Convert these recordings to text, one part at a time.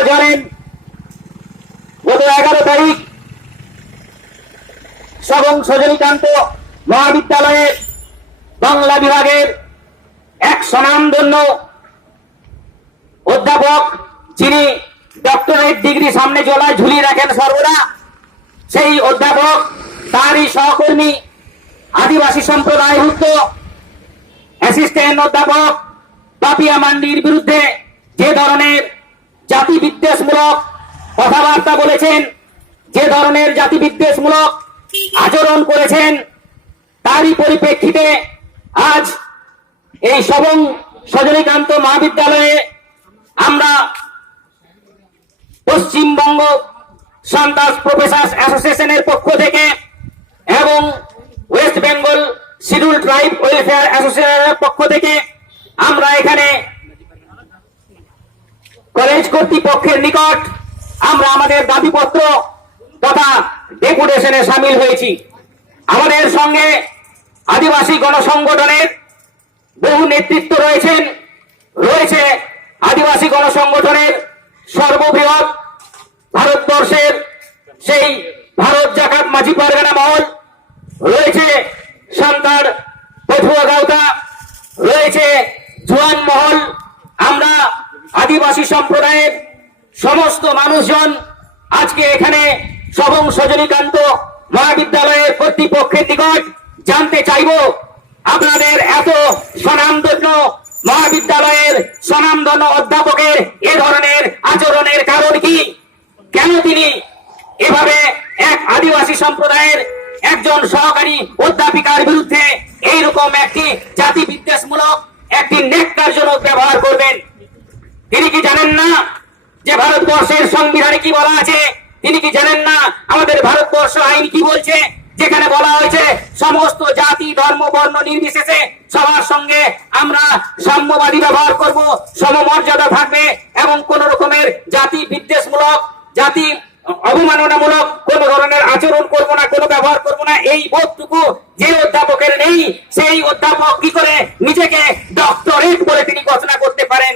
আপনারা জানেন গত 11 তারিখ সবং সজনীকান্ত মহাবিদ্যালয়ের বাংলা বিভাগের এক স্বনামধন্য অধ্যাপক, যিনি ডক্টরেট ডিগ্রি সামনে জলায় ঝুলিয়ে রাখেন সর্বদা, সেই অধ্যাপক তারই সহকর্মী আদিবাসী সম্প্রদায়ভুক্ত অ্যাসিস্ট্যান্ট অধ্যাপক পাপিয়া মান্ডির বিরুদ্ধে যে ধরনের জাতি বিদ্বেষমূলক কথাবার্তা বলেছেন, যে ধরনের জাতি বিদ্বেষমূলক আচরণ করেছেন, তারই পরিপ্রেক্ষিতে আজ এই সবং সজনীকান্ত মহাবিদ্যালয়ে আমরা পশ্চিমবঙ্গ সন্ত্রাস প্রফেসরস অ্যাসোসিয়েশনের পক্ষ থেকে এবং West Bengal schedule tribe welfare অ্যাসোসিয়েশনের পক্ষ থেকে আমরা এখানে কলেজ কর্তৃপক্ষের নিকট আমরা আমাদের দাবিপত্র তথা ডেপুটেশনে সামিল হয়েছি। আমাদের সঙ্গে আদিবাসী গণসংগঠনের বহু নেতৃত্ব রয়েছেন। রয়েছে আদিবাসী গণসংগঠনের সর্ববৃহৎ ভারতবর্ষের সেই ভারত জাকাত মাঝি পারগানা মহল, রয়েছে সান্তার পথুয়া গাঁওতা, রয়েছে জোয়ান মহল। আমরা আদিবাসী সম্প্রদায়ের সমস্ত মানুষজন আজকে এখানে সবং সজনীকান্ত মহাবিদ্যালয়ের কর্তৃপক্ষের নিকট জানতে চাইব, আপনাদের এত স্বনামধন্য মহাবিদ্যালয়ের স্বনামধন্য অধ্যাপকের এ ধরনের আচরণের কারণ কি? কেন তিনি এভাবে এক আদিবাসী সম্প্রদায়ের একজন সহকারী অধ্যাপিকার বিরুদ্ধে এইরকম একটি জাতি বিদ্বেষমূলক একটি ন্যাক্কারজনক ব্যবহার করবেন? তিনি কি জানেন না যে ভারতবর্ষের সংবিধানে কি বলা আছে? তিনি কি জানেন না আমাদের ভারতবর্ষ আইন কি বলছে? যেখানে বলা হয়েছে সমস্ত জাতি ধর্ম বর্ণ নির্বিশেষে সবার সঙ্গে আমরা সাম্যবাদী ব্যবহার করব, সমমর্যাদা থাকবে এবং কোন রকমের জাতি বিদ্বেষমূলক জাতি অবমাননামূলক কোন ধরনের আচরণ করব না, কোনো ব্যবহার করব না। এই বোধটুকু যে অধ্যাপকের নেই, সেই অধ্যাপক কি করে নিজেকে ডক্টরেট বলে তিনি ঘোষণা করতে পারেন?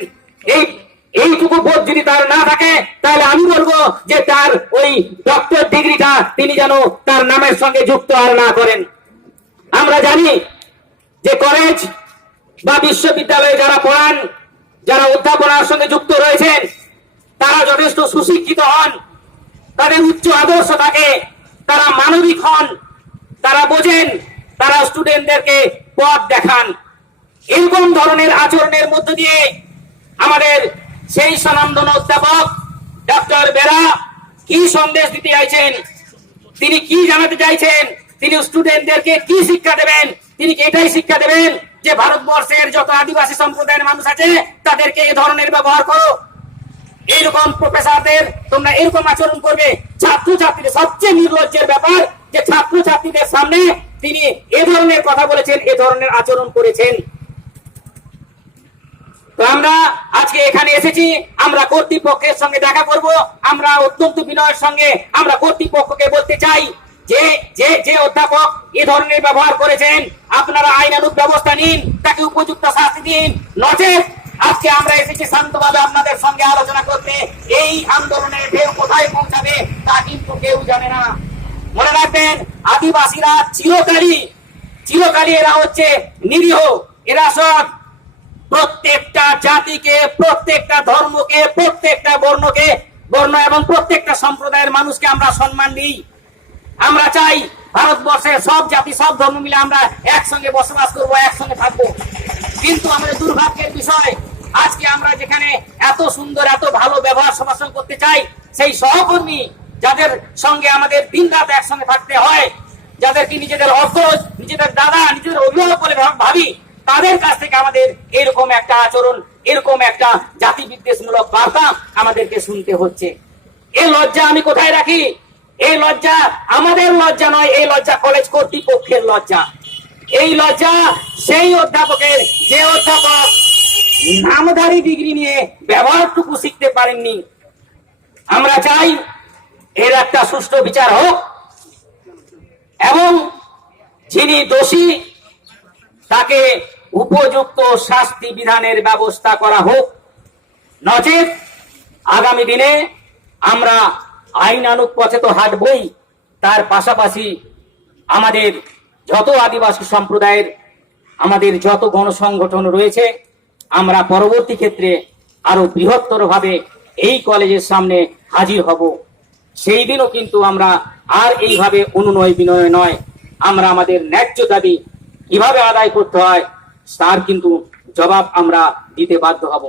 এইটুকু বোধ যদি তার না থাকে, তাহলে আমি বলবো যে তার ওই ডক্টর ডিগ্রিটা তিনি যেন তার নামের সঙ্গে যুক্ত আর না করেন। আমরা জানি যে কলেজ বা বিশ্ববিদ্যালয়ে যারা পড়ান, যারা অধ্যাপনার সঙ্গে যুক্ত রয়েছেন, তারা যথেষ্ট সুশিক্ষিত হন, তাদের উচ্চ আদর্শ থাকে, তারা মানবিক হন, তারা বোঝেন, তারা স্টুডেন্টদেরকে পথ দেখান। এরকম ধরনের আচরণের মধ্য দিয়ে আমাদের সেই স্বনামধন্য অধ্যাপক ডক্টর বেরা কি সন্দেশ দিতে চাইছেন, তিনি কি জানাতে চাইছেন, তিনি স্টুডেন্টদেরকে কি শিক্ষা দেবেন? তিনি কি এটাই শিক্ষা দেবেন যে ভারতবর্ষের যত আদিবাসী সম্প্রদায়ের মানুষ আছে তাদেরকে এ ধরনের ব্যবহার করো, এইরকম প্রফেসরদের তোমরা এরকম আচরণ করবে? ছাত্রছাত্রীদের সবচেয়ে নির্লজ্জের ব্যাপার যে ছাত্রছাত্রীদের সামনে তিনি এ ধরনের কথা বলেছেন, এ ধরনের আচরণ করেছেন। তো আমরা আজকে এখানে এসেছি, আমরা কর্তৃপক্ষের সঙ্গে দেখা করব। আমরা অত্যন্ত বিনয়ের সঙ্গে আমরা কর্তৃপক্ষকে বলতে চাই যে যে যে অধ্যাপক এ ধরনের ব্যবহার করেছেন, আপনারা আইনানুগ ব্যবস্থা নিন, তাকে উপযুক্ত শাস্তি দিন। নচেত আজকে আমরা এসেছি শান্তভাবে আপনাদের সঙ্গে আলোচনা করতে। এই আন্দোলনের ঢেউ কোথায় পৌঁছাবে তা কিন্তু কেউ জানে না। মনে রাখবেন, আদিবাসীরা চিরকালই এরা হচ্ছে নিরীহ। এরা সব প্রত্যেকটা জাতিকে, প্রত্যেকটা ধর্মকে, প্রত্যেকটা বর্ণ এবং প্রত্যেকটা সম্প্রদায়ের মানুষকে আমরা সম্মান দিই। আমরা চাই ভারতবর্ষের সব জাতি সব ধর্ম মিলে আমরা একসঙ্গে বসবাস করব, একসঙ্গে থাকবো। কিন্তু আমাদের দুর্ভাগ্যের বিষয়, আজকে আমরা যেখানে এত সুন্দর এত ভালো ব্যবহার সবার সঙ্গে করতে চাই, সেই সহকর্মী যাদের সঙ্গে আমাদের দিন রাত একসঙ্গে থাকতে হয়, যাদেরকে নিজেদের অগ্রজ, নিজেদের দাদা, নিজেদের অভিভাবক বলে ভাবি, তাদের কাছ থেকে আমাদের এরকম একটা আচরণ, এরকম একটা জাতি বিদ্বেষমূলক বার্তা আমাদেরকে শুনতে হচ্ছে। এই লজ্জা আমি কোথায় রাখি? এই লজ্জা আমাদের লজ্জা নয়, এই লজ্জা কলেজ কর্তৃপক্ষের লজ্জা। এই লজ্জা সেই অধ্যাপকের, যে অধ্যাপক নামধারী ডিগ্রি নিয়ে ব্যবহারটুকু শিখতে পারেননি। আমরা চাই এর একটা সুষ্ঠু বিচার হোক এবং যিনি দোষী তাকে উপযুক্ত শাস্তি বিধানের ব্যবস্থা করা হোক। নচেত আগামী দিনে আমরা আইনানুগ পথে তো হাঁটবই, তার পাশাপাশি আমাদের যত আদিবাসী সম্প্রদায়ের আমাদের যত গণসংগঠন রয়েছে, আমরা পরবর্তী ক্ষেত্রে আরো বৃহত্তর ভাবে এই কলেজের সামনে হাজির হব। সেই দিনও কিন্তু আমরা আর এইভাবে অনুনয় বিনয় নয়, আমরা আমাদের ন্যায্য দাবি কিভাবে আদায় করতে হয় তার কিন্তু জবাব আমরা দিতে বাধ্য হব।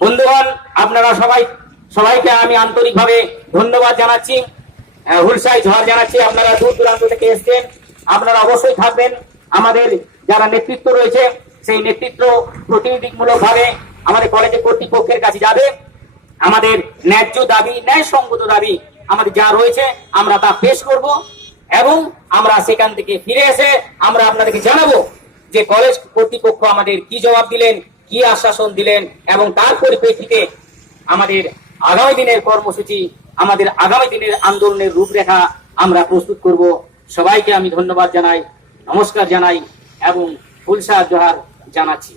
বন্ধুগণ, আপনারা সবাইকে আমি আন্তরিকভাবে ধন্যবাদ জানাচ্ছি, হুলসাই ঝড় জানাচ্ছি। আপনারা দূর দূরান্ত থেকে এসছেন, আপনারা অবশ্যই থাকবেন। আমাদের যারা নেতৃত্ব রয়েছে সেই নেতৃত্ব প্রতিনিধিমূলক ভাবে আমাদের কলেজের কর্তৃপক্ষের কাছে যাবে। আমাদের ন্যায্য দাবি, ন্যায়সঙ্গত দাবি আমাদের যা রয়েছে আমরা তা পেশ করব, এবং আমরা সেখান থেকে ফিরে এসে আমরা আপনাদেরকে জানাবো যে কলেজ কর্তৃপক্ষ আমাদের কি জবাব দিলেন, কি আশ্বাসন দিলেন, এবং তার পরিপ্রেক্ষিতে আমাদের আগামী দিনের কর্মসূচি, আমাদের আগামী দিনের আন্দোলনের রূপরেখা আমরা প্রস্তুত করব। সবাইকে আমি ধন্যবাদ জানাই, নমস্কার জানাই এবং ফুলশা জোহার জানাচ্ছি।